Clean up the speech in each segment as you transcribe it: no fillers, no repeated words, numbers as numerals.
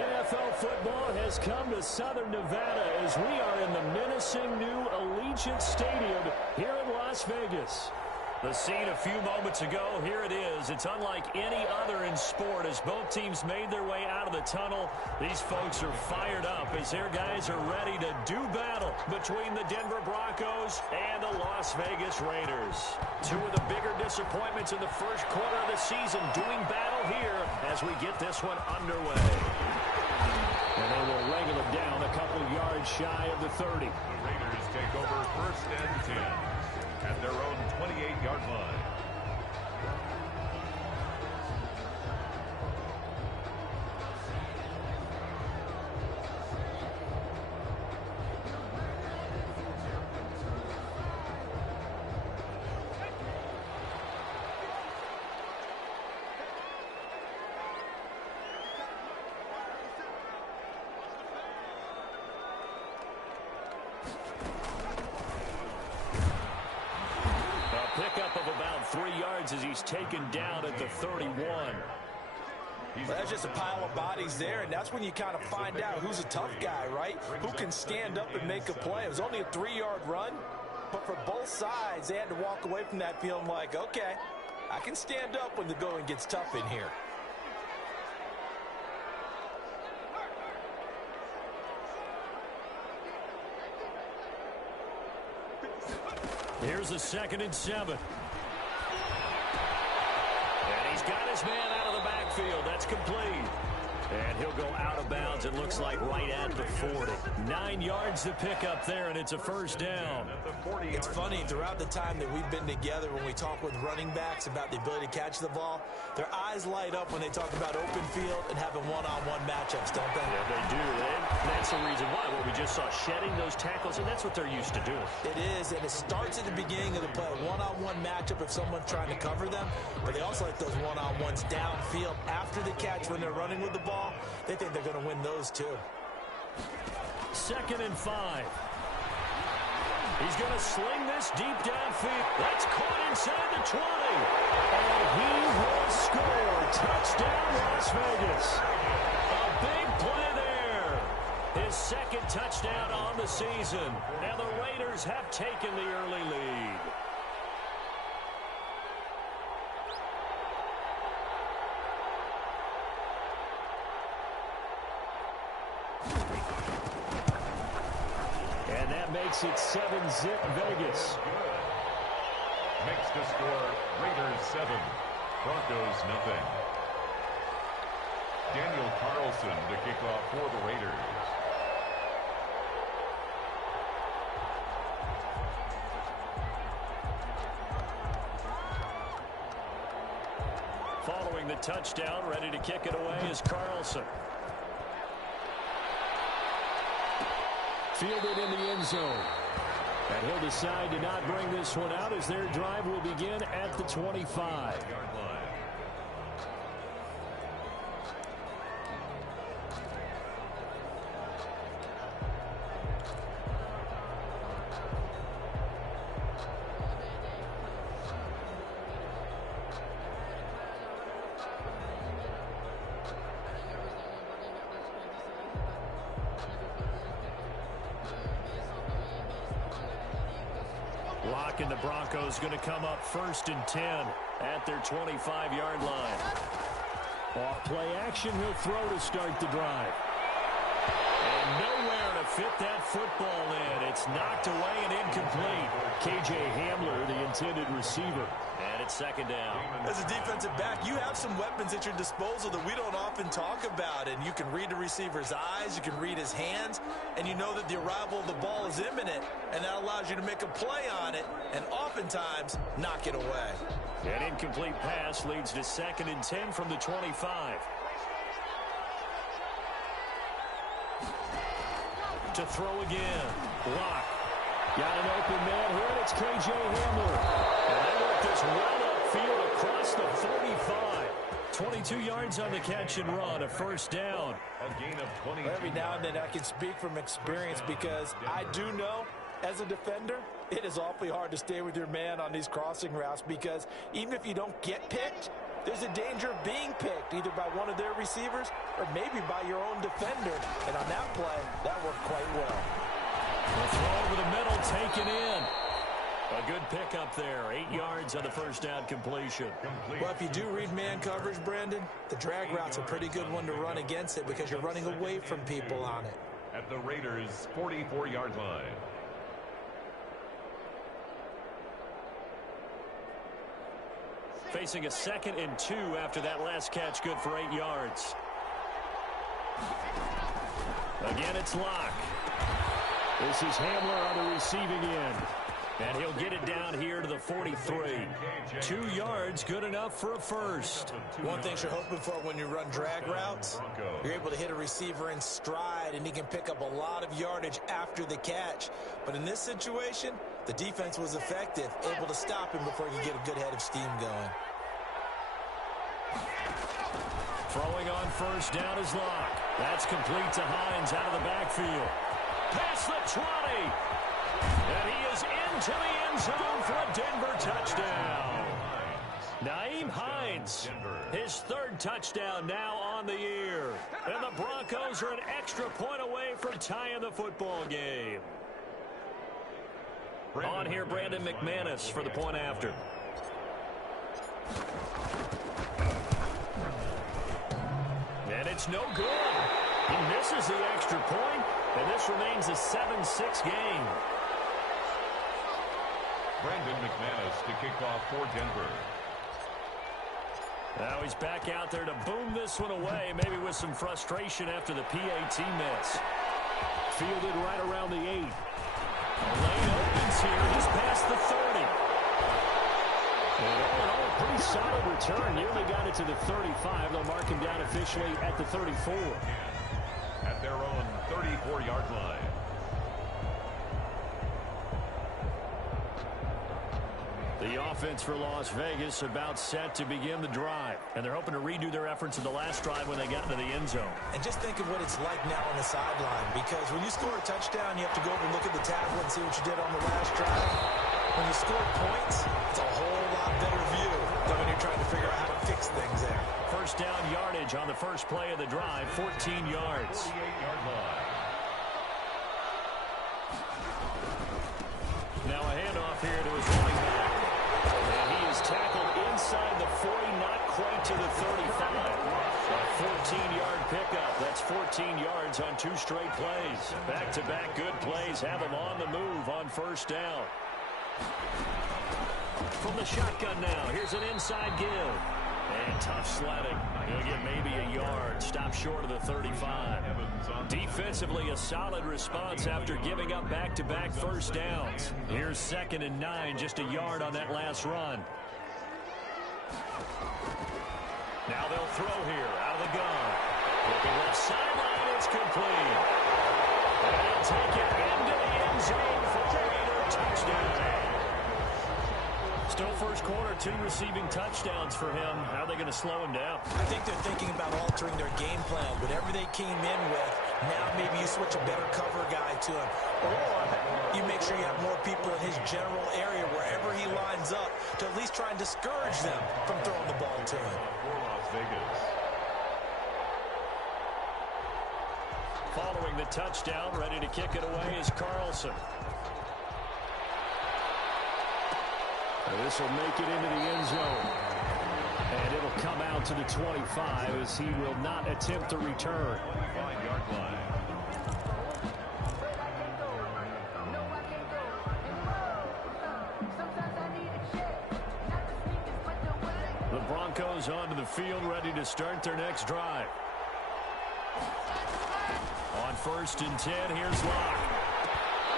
NFL football has come to Southern Nevada as we are in the menacing new Allegiant Stadium here in Las Vegas. The scene a few moments ago, here it is. It's unlike any other in sport as both teams made their way out of the tunnel. These folks are fired up as their guys are ready to do battle between the Denver Broncos and the Las Vegas Raiders. Two of the bigger disappointments in the first quarter of the season doing battle here as we get this one underway. And they will wrangle it down a couple yards shy of the 30. The Raiders take over 1st and 10. At their own 28-yard line. Pickup of about 3 yards as he's taken down at the 31. Well, that's just a pile of bodies there, and that's when you kind of find out who's a tough guy, right? Who can stand up and make a play. It was only a 3-yard run, but for both sides, they had to walk away from that feeling like, okay, I can stand up when the going gets tough in here. Here's a 2nd and 7. And he's got his man out of the backfield. That's complete. And he'll go out of bounds, it looks like, right at the 40. 9 yards to pick up there, and it's a first down. It's funny, throughout the time that we've been together, when we talk with running backs about the ability to catch the ball, their eyes light up when they talk about open field and having one-on-one matchups, don't they? Yeah, they do. That's the reason why. Well, we just saw shedding those tackles, and that's what they're used to doing. It is, and it starts at the beginning of the play. A one-on-one matchup if someone's trying to cover them, but they also like those one-on-ones downfield after the catch when they're running with the ball. They think they're going to win those too. 2nd and 5. He's going to sling this deep downfield. That's caught inside the 20. And he will score. Touchdown, Las Vegas. A big play there. His 2nd touchdown on the season. And the Raiders have taken the early lead. Makes it 7-zip Vegas. Makes the score Raiders 7, Broncos nothing. Daniel Carlson to kick off for the Raiders. Following the touchdown, ready to kick it away is Carlson. Fielded in the end zone. And he'll decide to not bring this one out as their drive will begin at the 25. And the Broncos going to come up 1st and 10 at their 25-yard line. Off play action, he'll throw to start the drive. And nowhere to fit that football in. It's knocked away and incomplete. K.J. Hamler, the intended receiver. And it's 2nd down. As a defensive back, you have some weapons at your disposal that we don't often talk about. And you can read the receiver's eyes, you can read his hands, and you know that the arrival of the ball is imminent. And that allows you to make a play on it and oftentimes knock it away. An incomplete pass leads to 2nd and 10 from the 25. To throw again. Block. Got an open man here, and it's K.J. Hamler. And they work this run upfield across the 45. 22 yards on the catch and run, a 1st down. A gain of 20. Every now and then I can speak from experience because I do know as a defender, it is awfully hard to stay with your man on these crossing routes because even if you don't get picked, there's a danger of being picked either by one of their receivers or maybe by your own defender. And on that play, that worked quite well. The throw over the middle, taken in. A good pickup there. 8 yards on the first down completion. Well, if you do read man coverage, Brandon, the drag route's a pretty good one to run against it because you're running away from people on it. At the Raiders' 44-yard line. Facing a 2nd and 2 after that last catch, good for 8 yards. Again, it's Locke. This is Hamler on the receiving end. And he'll get it down here to the 43. 2 yards, good enough for a first. One thing you're hoping for when you run drag routes, you're able to hit a receiver in stride, and he can pick up a lot of yardage after the catch. But in this situation, the defense was effective, able to stop him before he could get a good head of steam going. Throwing on first down is Locke. That's complete to Hines out of the backfield. Past the 20. And he is into the end zone for a Denver touchdown. Nyheim Hines, his 3rd touchdown now on the year. And the Broncos are an extra point away from tying the football game. On here, Brandon McManus for the point after. And it's no good. He misses the extra point, and this remains a 7-6 game. Brandon McManus to kick off for Denver. Now he's back out there to boom this one away, maybe with some frustration after the PAT miss. Fielded right around the 8. Lane opens here. He's past the 30. And all in all, a pretty solid return. Nearly got it to the 35. They'll mark him down officially at the 34. At their own 34-yard line. The offense for Las Vegas about set to begin the drive. And they're hoping to redo their efforts in the last drive when they got into the end zone. And just think of what it's like now on the sideline, because when you score a touchdown, you have to go over and look at the tablet and see what you did on the last drive. When you score points, it's a whole lot better view than when you're trying to figure out how to fix things there. First down yardage on the first play of the drive, 14 yards. 48-yard line. Now a handoff here to his running back. And he is tackled inside the 40, not quite to the 35. A 14-yard pickup. That's 14 yards on 2 straight plays. Back-to-back good plays have him on the move on first down. From the shotgun now, here's an inside give. And tough sledding. He'll get maybe a yard. Stop short of the 35. Defensively, a solid response after giving up back-to-back first downs. Here's 2nd and 9, just a yard on that last run. Now they'll throw here out of the gun. Looking left sideline, it's complete. And he'll take it into the end zone for a Raider touchdown. Still first quarter, 2 receiving touchdowns for him. How are they going to slow him down? I think they're thinking about altering their game plan. Whatever they came in with, now maybe you switch a better cover guy to him. Or you make sure you have more people in his general area wherever he lines up to at least try and discourage them from throwing the ball to him. For Las Vegas. Following the touchdown, ready to kick it away is Carlson. This will make it into the end zone. And it'll come out to the 25 as he will not attempt to return. 5-yard line. The Broncos onto the field, ready to start their next drive. On 1st and 10, here's Locke.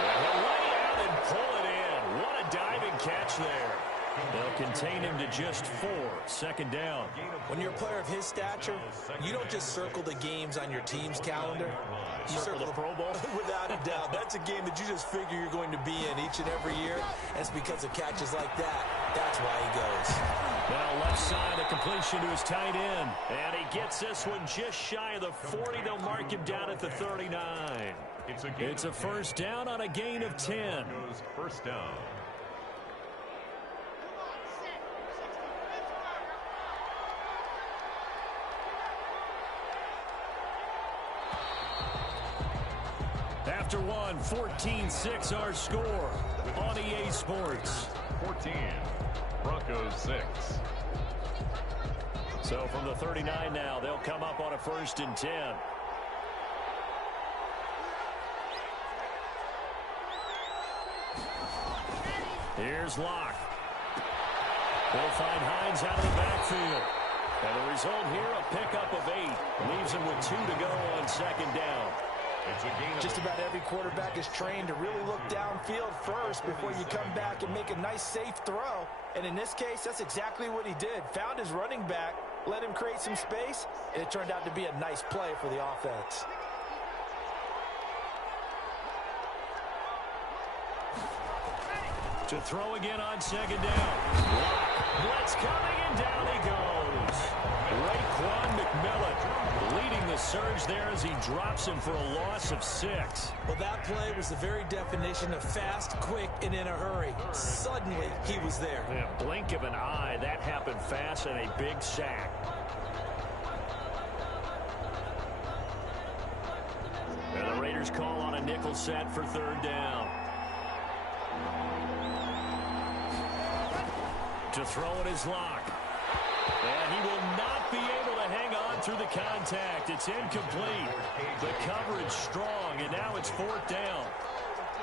And he'll lay out and pull it in. What a diving catch there. They'll contain him to just 4. 2nd down. When you're a player of his stature, you don't just circle the games on your team's calendar. You Circle the Pro Bowl? Without a doubt. That's a game that you just figure you're going to be in each and every year. And it's because of catches like that. That's why he goes. Now left side, a completion to his tight end. And he gets this one just shy of the 40. They'll mark him down at the 39. It's a first down on a gain of 10. First down. after one. 14-6 our score on EA Sports. 14, Broncos 6. So from the 39 now, they'll come up on a 1st and 10. Here's Locke. They'll find Hines out of the backfield. And the result here, a pickup of 8. Leaves him with 2 to go on 2nd down. It's a gain. Just about every quarterback is trained to really look downfield first before you come back and make a nice, safe throw. And in this case, that's exactly what he did. Found his running back, let him create some space, and it turned out to be a nice play for the offense. To throw again on 2nd down. Blitz coming, and down he goes. Raekwon McMillan leading the surge there as he drops him for a loss of 6. Well, that play was the very definition of fast, quick, and in a hurry. Suddenly, he was there. In a blink of an eye, that happened fast, and a big sack. And the Raiders call on a nickel set for 3rd down. To throw it is Locke. And he will not be able to hang on through the contact. It's incomplete. The coverage strong, and now it's 4th down.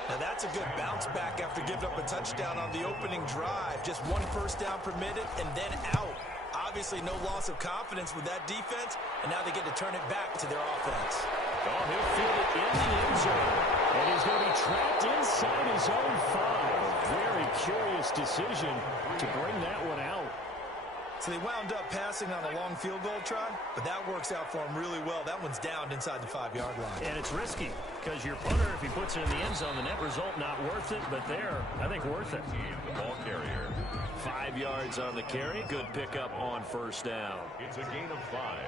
Now that's a good bounce back after giving up a touchdown on the opening drive. Just 1 first down permitted and then out. Obviously no loss of confidence with that defense, and now they get to turn it back to their offense. Oh, he'll field it in the end zone. And he's going to be trapped inside his own 5. A very curious decision to bring that one out. So they wound up passing on a long field goal try, but that works out for him really well. That one's down inside the 5-yard line. And it's risky because your punter, if he puts it in the end zone, the net result not worth it, but there, I think worth it. The ball carrier. 5 yards on the carry. Good pickup on 1st down. It's a gain of 5.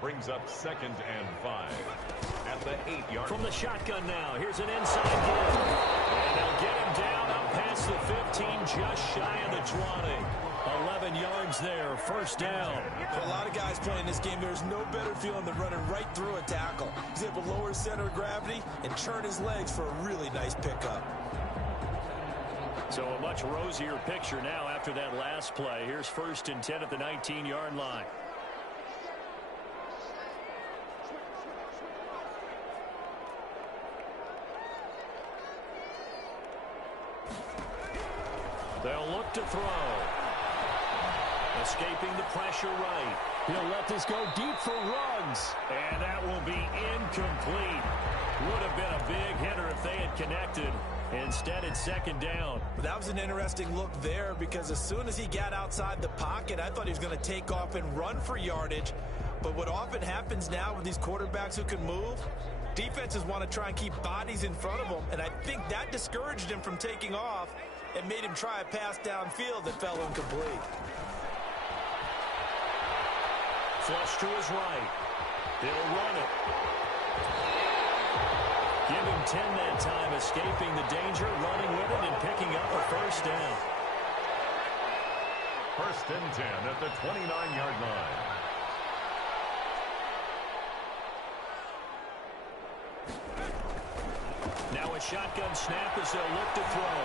Brings up 2nd and 5. At the 8-yard. From the shotgun now, here's an inside give. And they'll get him down up past the 15, just shy of the 20. 11 yards there, 1st down. For a lot of guys playing this game, there's no better feeling than running right through a tackle. He's able to lower his center of gravity and churn his legs for a really nice pickup. So a much rosier picture now after that last play. Here's 1st and 10 at the 19-yard line. They'll look to throw. Escaping the pressure right. He'll let this go deep for Ruggs. And that will be incomplete. Would have been a big hitter if they had connected. Instead, it's 2nd down. That was an interesting look there because as soon as he got outside the pocket, I thought he was going to take off and run for yardage. But what often happens now with these quarterbacks who can move, defenses want to try and keep bodies in front of them. And I think that discouraged him from taking off and made him try a pass downfield that fell incomplete. Flush to his right. He'll run it. Give him 10 that time, escaping the danger, running with it, and picking up a 1st down. 1st and 10 at the 29-yard line. Now a shotgun snap as they'll look to throw.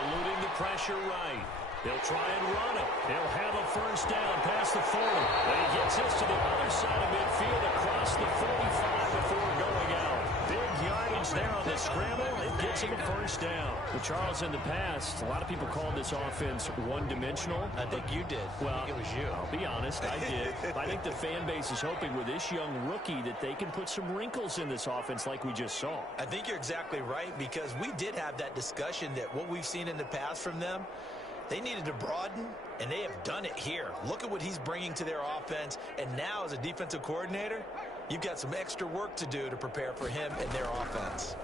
Eluding the pressure right. He'll try and run it. He'll have a 1st down past the 40. And he gets this to the other side of midfield across the 45 before going out. Big yardage there on the scramble. It gets him a 1st down. Well, Charles, in the past, a lot of people called this offense one-dimensional. I think you did. Well, I think it was you. I'll be honest, I did. I think the fan base is hoping with this young rookie that they can put some wrinkles in this offense like we just saw. I think you're exactly right because we did have that discussion that what we've seen in the past from them, they needed to broaden, and they have done it here. Look at what he's bringing to their offense, and now as a defensive coordinator, you've got some extra work to do to prepare for him and their offense.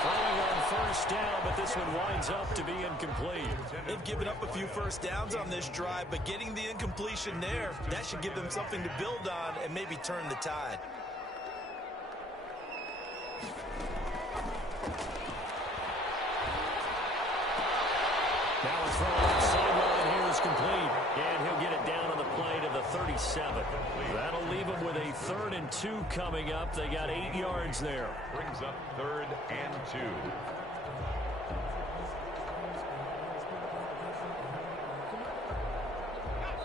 Throwing on 1st down, but this one winds up to be incomplete. They've given up a few 1st downs on this drive, but getting the incompletion there, that should give them something to build on and maybe turn the tide. Now a throw on the sideline. Here's complete, and he'll get it down on the play to the 37. That'll leave him with a 3rd and 2 coming up. They got 8 yards there. Brings up 3rd and 2.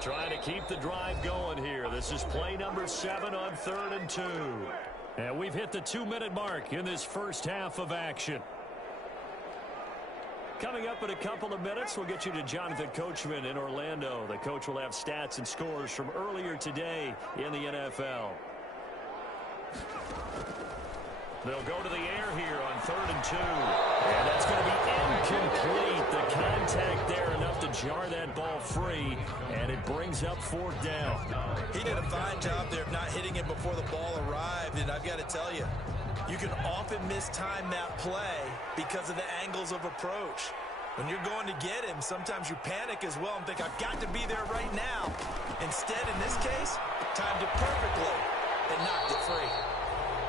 Trying to keep the drive going here. This is play number 7 on 3rd and 2. And we've hit the 2-minute mark in this first half of action. Coming up in a couple of minutes, we'll get you to Jonathan Coachman in Orlando. The coach will have stats and scores from earlier today in the NFL. They'll go to the air here on 3rd and 2. And that's going to be incomplete. The contact there enough to jar that ball free. And it brings up 4th down. He did a fine job there of not hitting it before the ball arrived. And I've got to tell you, you can often mistime that play because of the angles of approach. When you're going to get him, sometimes you panic as well and think, I've got to be there right now. Instead, in this case, timed it perfectly and knocked it free.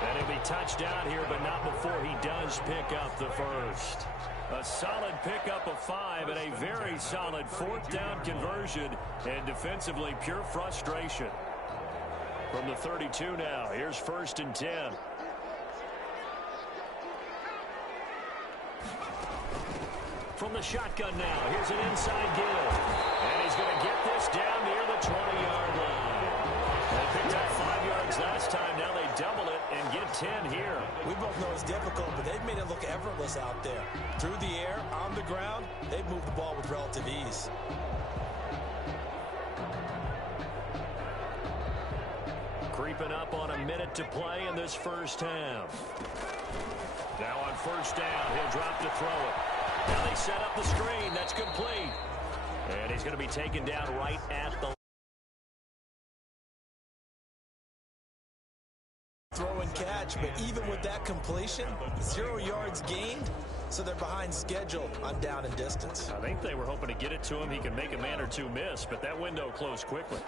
And he'll be touchdown here, but not before he does pick up the first. A solid pickup of 5 and a very solid 4th down conversion. And defensively, pure frustration. From the 32 now, here's 1st and 10. From the shotgun now, here's an inside give. And he's going to get this down near the 20-yard line. They picked up 5 yards last time. Now they double it and get 10 here. We both know it's difficult, but they've made it look effortless out there. Through the air, on the ground, they've moved the ball with relative ease. Creeping up on a minute to play in this first half. Now on 1st down, he'll drop to throw it. Now they set up the screen. That's complete. And he's going to be taken down right at the throw and catch, but even with that completion, 0 yards gained, so they're behind schedule on down and distance. I think they were hoping to get it to him. He can make a man or two miss, but that window closed quickly.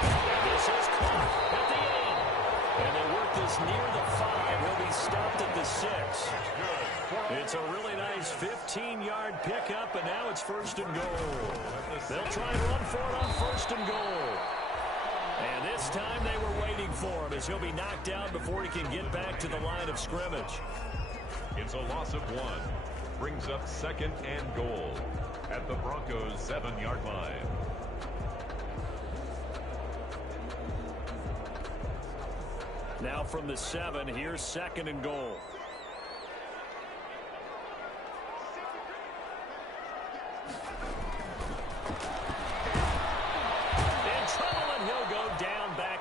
And this is caught at the end. And they work this near the 5. He'll be stopped at the 6. It's a really nice 15-yard pickup, and now it's 1st and goal. They'll try and run for it on 1st and goal. And this time they were waiting for him as he'll be knocked out before he can get back to the line of scrimmage. It's a loss of 1. Brings up 2nd and goal at the Broncos' 7-yard line. Now from the 7, here's 2nd and goal.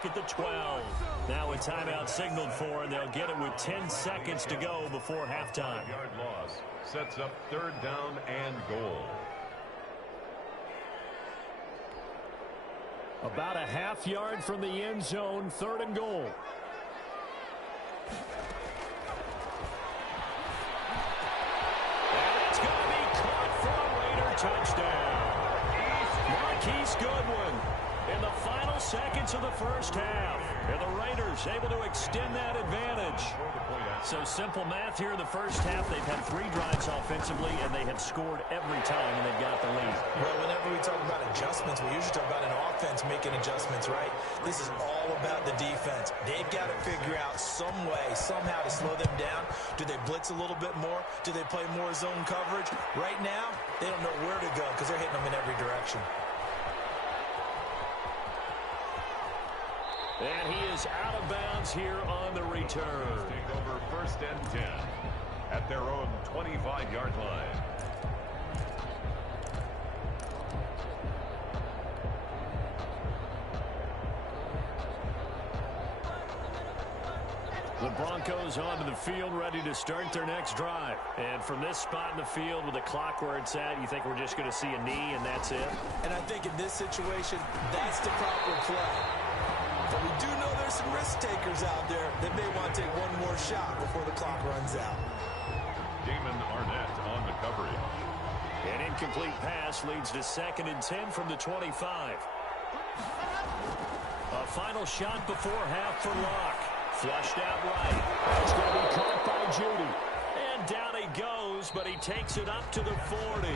At the 12. Now a timeout signaled for, and they'll get it with 10 seconds to go before halftime. Yard loss sets up 3rd down and goal. About a half yard from the end zone, 3rd and goal. And it's going to be caught for a Raider touchdown. Marquise Goodwin in the final seconds of the first half. And the Raiders able to extend that advantage. So simple math here in the first half. They've had 3 drives offensively, and they have scored every time, and they've got the lead. Well, whenever we talk about adjustments, we usually talk about an offense making adjustments, right? This is all about the defense. They've got to figure out some way, somehow to slow them down. Do they blitz a little bit more? Do they play more zone coverage? Right now, they don't know where to go because they're hitting them in every direction. And he is out of bounds here on the return. Take over 1st and 10 at their own 25-yard line. The Broncos onto the field, ready to start their next drive. And from this spot in the field with the clock where it's at, you think we're just going to see a knee and that's it? And I think in this situation, that's the proper play. But we do know there's some risk takers out there that may want to take one more shot before the clock runs out. Damon Arnett on the coverage. An incomplete pass leads to 2nd and 10 from the 25. A final shot before half for Locke. Flushed out right. It's going to be caught by Judy. And And down he goes, but he takes it up to the 40.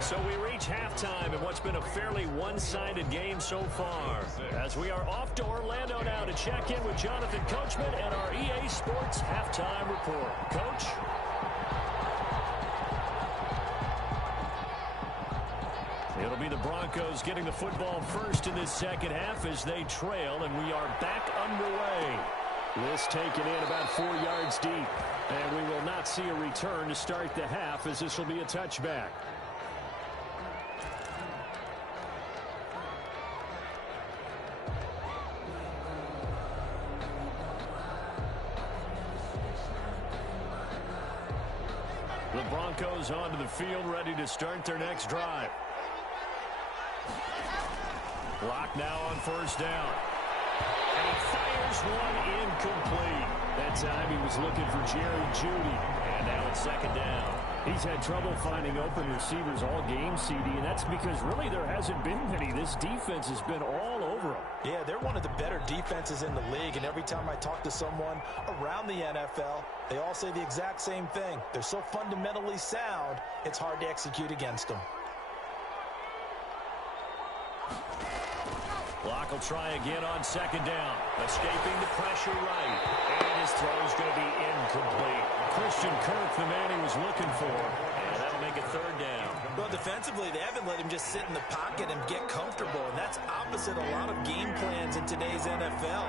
So we reach halftime in what's been a fairly one-sided game so far. As we are off to Orlando now to check in with Jonathan Coachman and our EA Sports halftime report. Coach? It'll be the Broncos getting the football first in this second half as they trail, and we are back underway. This taken in about 4 yards deep, and we will not see a return to start the half as this will be a touchback. The Broncos onto the field, ready to start their next drive. Block now on first down. And he fires one incomplete. That time he was looking for Jerry Jeudy. And now it's second down. He's had trouble finding open receivers all game, CD, and that's because really there hasn't been many. This defense has been all over them. Yeah, they're one of the better defenses in the league, and every time I talk to someone around the NFL, they all say the exact same thing. They're so fundamentally sound, it's hard to execute against them. Block will try again on second down. Escaping the pressure right. And his throw is going to be incomplete. Christian Kirk, the man he was looking for. And that'll make it third down. Well, defensively, they haven't let him just sit in the pocket and get comfortable. And that's opposite a lot of game plans in today's NFL.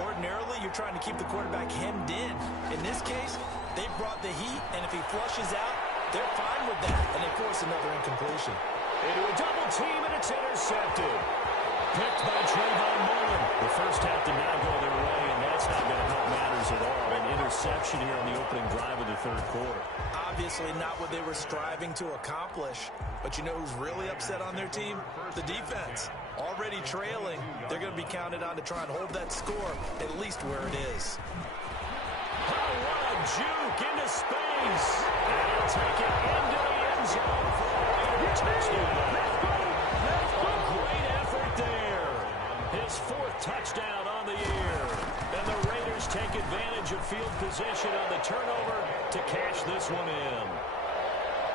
Ordinarily, you're trying to keep the quarterback hemmed in. In this case, they brought the heat, and if he flushes out, they're fine with that. And they force another incompletion. Into a double team, and it's intercepted. Picked by Trayvon Mullen. The first half did not go their way, and that's not going to help matters at all. An interception here on the opening drive of the third quarter. Obviously not what they were striving to accomplish. But you know who's really upset on their team? The defense. Already trailing, they're going to be counted on to try and hold that score at least where it is. Oh, what a juke into space. And he'll take it into the end zone for a Raider touchdown. A great effort there. His fourth touchdown on the year. And the Raiders take advantage of field position on the turnover to cash this one in.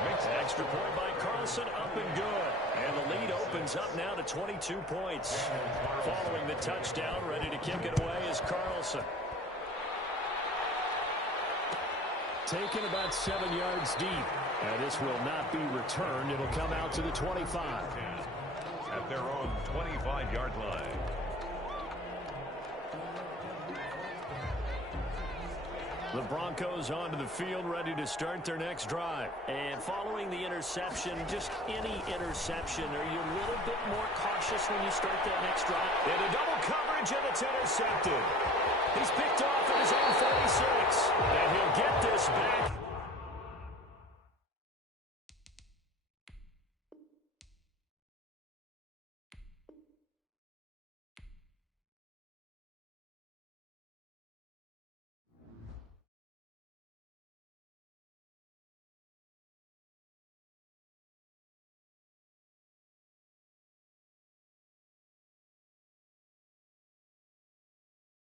Makes an extra point by Carlson, up and good. And the lead opens up now to 22 points. Following the touchdown, ready to kick it away is Carlson. Taken about 7 yards deep. And this will not be returned. It'll come out to the 25. At their own 25-yard line. The Broncos onto the field, ready to start their next drive. And following the interception, just any interception, are you a little bit more cautious when you start that next drive? Into double coverage, and it's intercepted. He's picked off at his own 46. And he'll get this back